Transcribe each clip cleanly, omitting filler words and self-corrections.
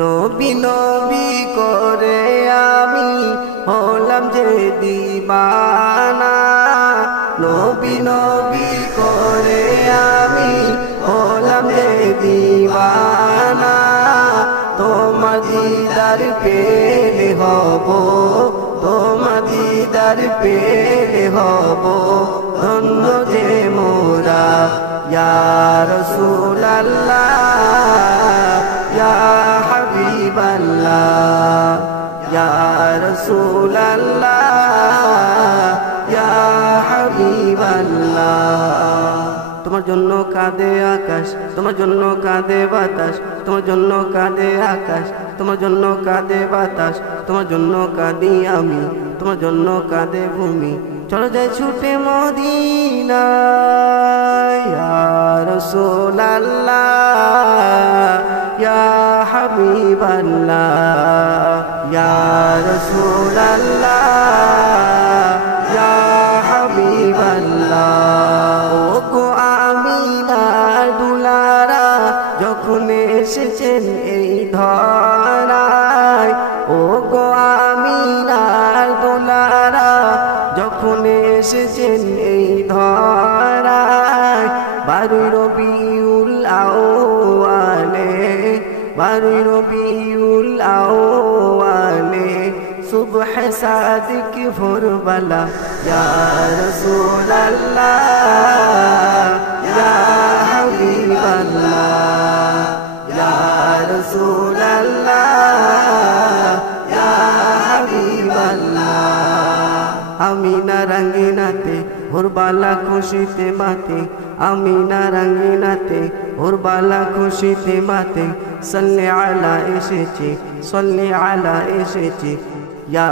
নবী নবী করে আমি হলাম যে দিবানা, নবী নবী করে আমি হলাম যে দিবানা। তোমার দিদার পেলে হব, তোমার দিদার পেলে হব ধন্য যে মোরা। ইয়া রাসূলুল্লাহ ইয়া হাবিবাল্লাহ ইয়া রাসূলুল্লাহ ইয়া হাবিবাল্লাহ। তোমার জন্য কাঁদে আকাশ, তোমার জন্য কাঁদে বাতাস, তোমার জন্য কাঁদে আকাশ, তোমার জন্য কাঁদে বাতাস, তোমার জন্য কাঁদি আমি, তোমার জন্য কাঁদে ভূমি। চলো যাই ছুটে মদিনায়। ইয়া রাসূলুল্লাহ ইয়া হাবিবাল্লাহ ইয়া রাসূলুল্লাহ ইয়া হাবিবাল্লাহ। ওগো আমিনার দুলারা যখন এসেছেন এই ধরায়, ওগো আমিনার দুলারা যখন এসেছেন এই ধরায়। 12 রবিউল আউয়ালে, 12 রবিউল আউয়ালে সুবহ সাদিক ভোরবেলা। ইয়া রাসূলুল্লাহ ইয়া হাবিবাল্লাহ ইয়া রাসূলুল্লাহ ইয়া হাবিবাল্লাহ। আমিনা রঙ্গিনাতে ভোরবেলা খুশিতে মাতে, আমিনা রঙ্গিনাতে ভোরবেলা খুশিতে মাতে। সাল্লি আলা এসেছে, সাল্লি আলা এসেছে। ইয়া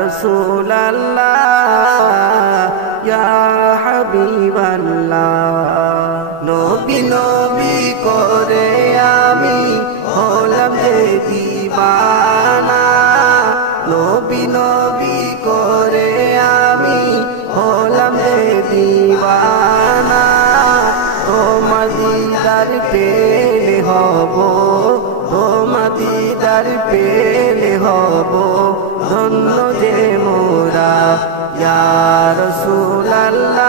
রাসূলুল্লাহ ইয়া হাবিবাল্লাহ। নবী নবী করে আমি হলাম যে দিবানা, নবী নবী করে আমি হলাম যে দিবানা। তোমার দিদার পেলে হব, তোমার দিদার পেলে হব ধন্য যে মোরা। ইয়া রাসূলুল্লাহ